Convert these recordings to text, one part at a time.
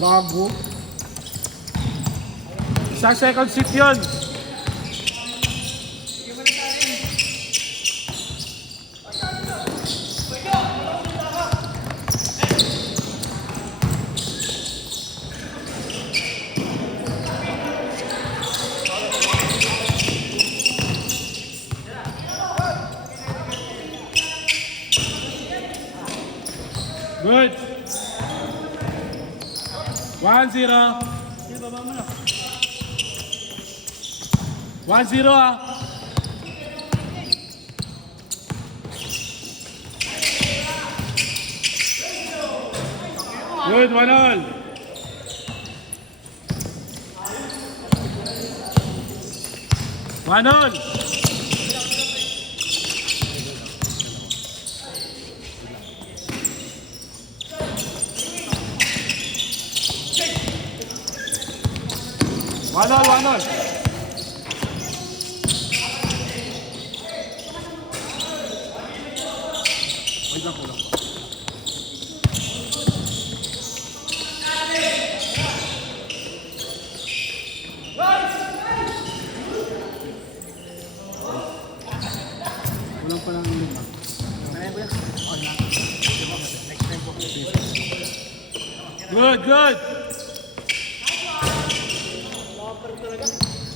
Bago. Isang second seat yun. Good. 1-0. 1-0 ah. Good, 1-1. 1-1. One-all. Wait lang po lang. Kulang pa lang yung 5. Good.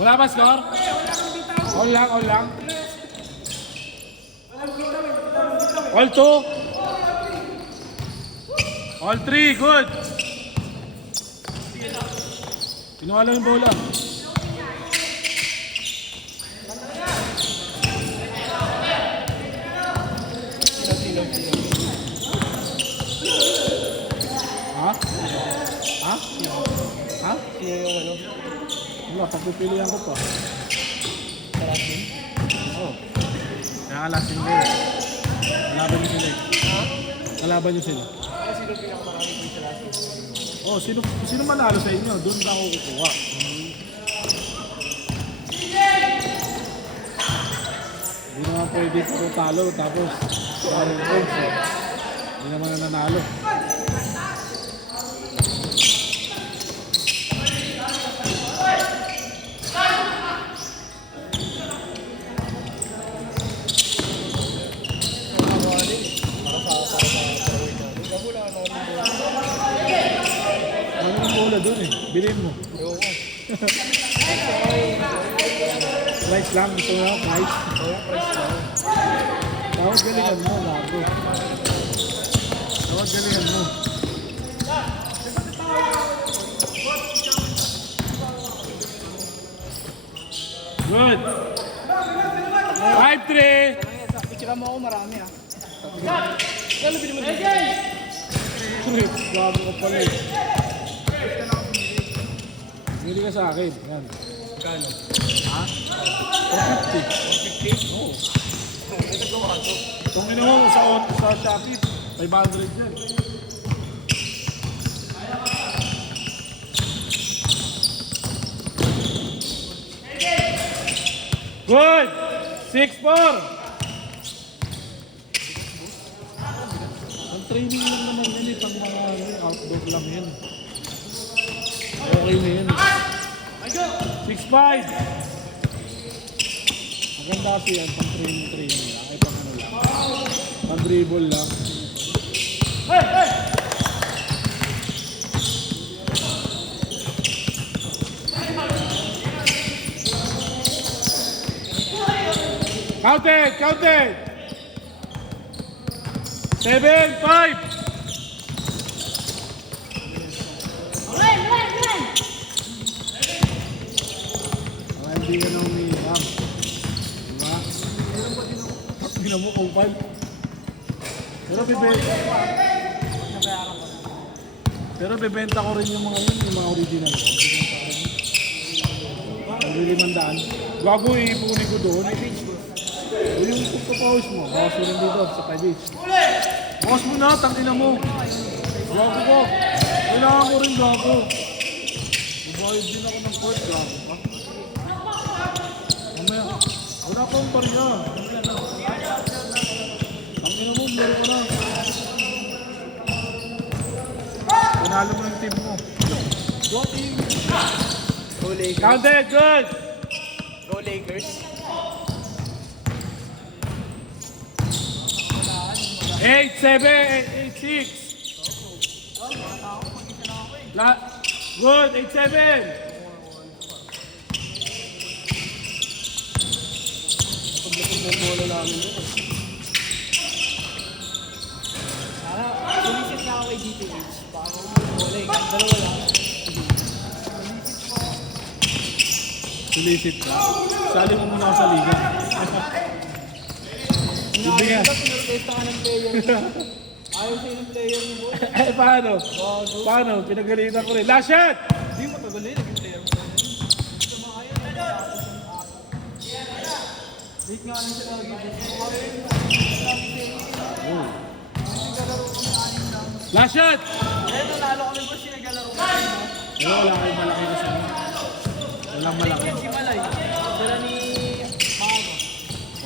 Wala ba score? All lang. All 2. All 3, good. Kinuha lang yung bola. Ha? Wala, pagpipilihan ko pa. Kalasin? Oo. Kaya kalasin ko eh. Kalaban nyo sila eh. Ha? Kalaban nyo sila. Sino pinakamarami po sa lasin? Oo, sino manalo sa inyo? Doon na ako kukuha. Hindi naman pwede ko talo tapos parang points eh. Hindi naman nanalo. Doon eh, bilhin mo. Price lang, gusto mo lang, price. Tawag galingan mo, lago. Tawag galingan mo. Good. 5-3. Picture mo ako marami ah. Ano bilhin mo dito? Lago ka pala eh. Hindi ka sa akin. Yan. Kano? Ha? 450. 450? Oo. Ito gawa ito. Kung mo sa Shopee, 500 yan. Good! 6-4! Ang training lang naman yan eh. Pang mga outdoor lang yan. Okay na yan. 6-5. Maganda kasi yan, pang training lang. Ay pang ano lang. Pang dribble lang. Counted! 7-5. Hindi ka na umiiyak. Diba? Hindi mo kung 5. Pero bibenta ko rin yung mga yun, yung mga original ko. $5,000. Bago iipunin ko doon. Yung pagpapawas mo, bawas mo rin dito sa 5H. Bawas mo na, tangina mo. Gago ko. Kailangan ko rin gago. Bubayad din ako ng court, gago ka. Mamaya, wala pang barya. Tangina mo, meron ko na. Panalo mo yung team mo. Go team! Go Lakers! Counted, good! Go Lakers! 8-7, 8-6. Good, 8-7. Bola namin yun. Sumisit na ako kay DPH. Baka ako bola eh. Dalawa lang. Sulisit ka. Sali mo muna ako sa liga. Ibigay. Pinag-testa ka ng player mo. Ayaw sa'yo ng player mo. Eh, paano? Paano? Pinagalitan ko rin. Last shot! Hindi mo tagal eh. Naging player mo. Late nga lang siya lagi. Last shot! Eto, nalo kami boss yung naglalaro ko. Pero wala kayong malaki na sa walang malaki. Si Malay. Sila ni Mago.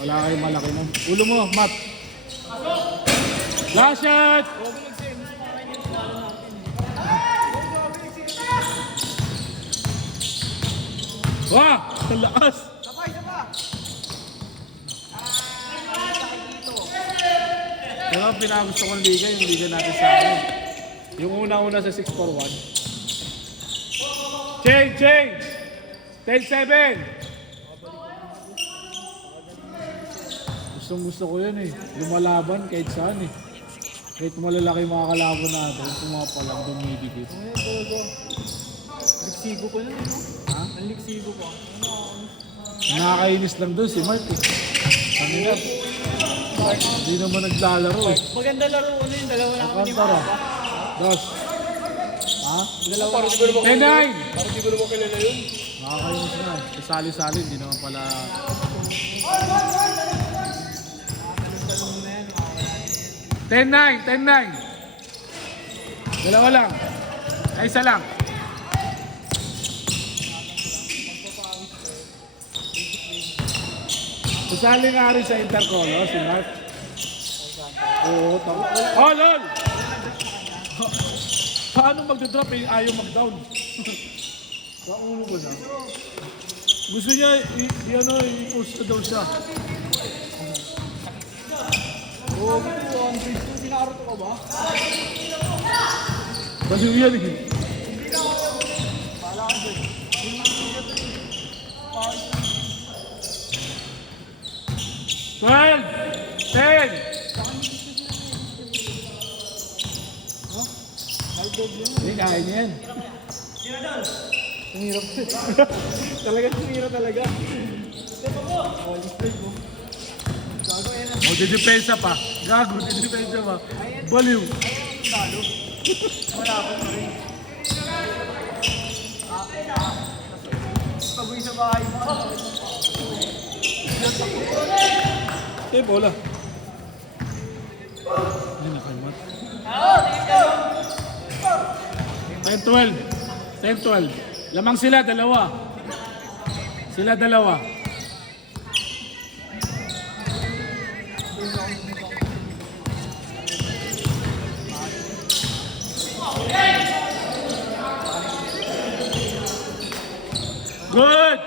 Wala kayong malaki na. Ulo mo, Matt. Last shot! Gobi nag-save. Mas mga kanya yung lalo natin. Wah! Ang lakas! Sabay, sabay! Pero ang pinagusto kong liga, yung liga natin sa akin. Yung una-una sa 6-4-1. Change! 10-7! Gustong-gusto ko yun eh. Lumalaban kahit saan eh. Kahit malalaki yung mga kalaban natin, pumapalag, dumidikit. Ngayon, Gogo. Liksigo pa nun, no? Ha? Ang liksigo pa. Nakakainis lang doon si Mark eh. Ano yan? Hindi naman naglalaro eh. Maganda laro ko na yun. Dalawa na kami ni Alcantara. Maka. Dos. Ha? Dalawa parang di ko naman 10-9! Parang di ko naman kilala yun. Nakakainis na. Kasali-sali, hindi naman pala... Talong na yan. 10-9! Dalawa lang. Ay, isa lang. Kasali nga rin sa Intercolo, si Mark. Oo, tama. Oh, lol! Paano magdodrop eh? Ayaw mag-down. Paulo ba na? Gusto niya, i-post na daw siya. Oo, ito. Ang Cristo. Sinakaroto ka ba? Kasi yan eh. Pala ka dyan. 12! 10! Hindi, kaya niya yan. Tumira pa. Talaga tumira talaga. Oh, straight mo. Gago, yan ang O, didepensa pa. Gago, didepensa pa. Baliw. talo. Malapit pa rin. Pag-uwi sa bahay mo. Eh, bola. Ay, nakamat. 10-12. Lamang sila, dalawa. Sila dalawa. Good!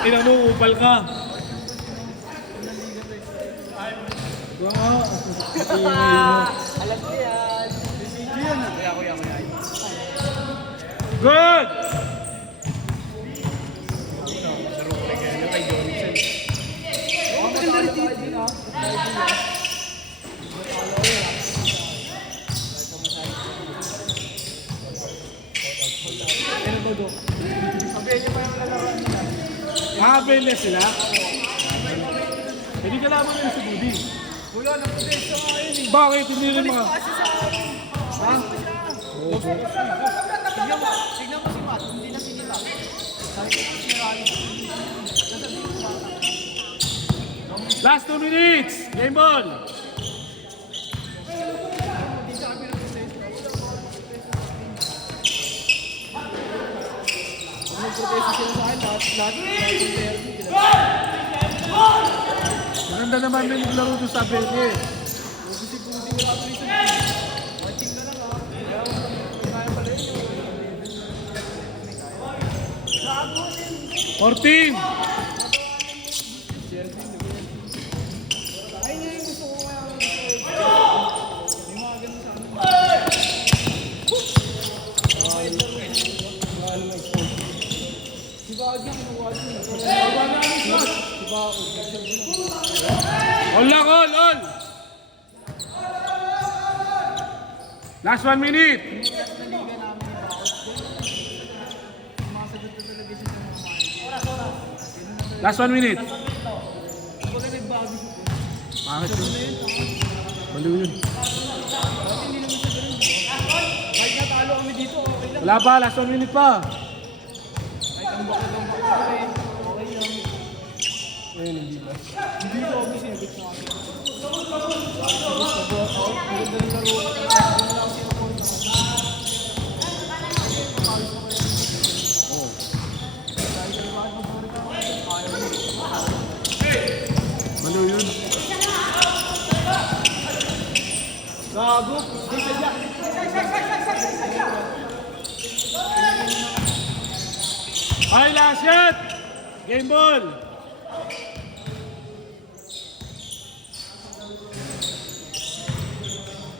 Ina mo, upal ka. Wow. Alam ko yan. Kuya. Good! Maganda rin dito. Sabihin niyo pa yung lalaroan nila. Nakabel na sila. Hindi ka naman yun si Budi. Kuya, nag-protesta nga yun eh. Bakit hindi rin mga... Kasi sa akin. Ha? Oo. Tignan mo si Matt, hindi na sinila. Sabi ko, siniraan ko. Last 2 minutes! Game ball! Nag-protesta sila sa akin, lahat Maganda naman may naglaro doon sa Belke. Kasi kung hindi wala pa rin sa watching na lang ha. Kaya pala yun. 14. Ay, nga yung gusto ko kaya. May mga ganun sa amin. Mahal na export. Si Baad niya, kinuha niya. Si Baad, All lang, all. Last 1 minute. Last 1 minute. Wala nagbago siya. Pangit yun. Baliw yun. Dati hindi naman siya ganun. Kahit natalo kami dito, okay lang. Wala pa, last 1 minute pa. Kahit ang bakit kami, okay lang. Ayun, hindi ba? Hindi ko ako sinabit sa akin. Maganda ng laro. Hindi lang siya ako. Baliw yun. Gago! Hindi siya. Ay, last shot. Game ball.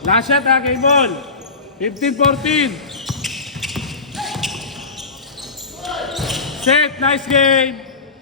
Last shot ha, game ball. 15-14. Set, nice game.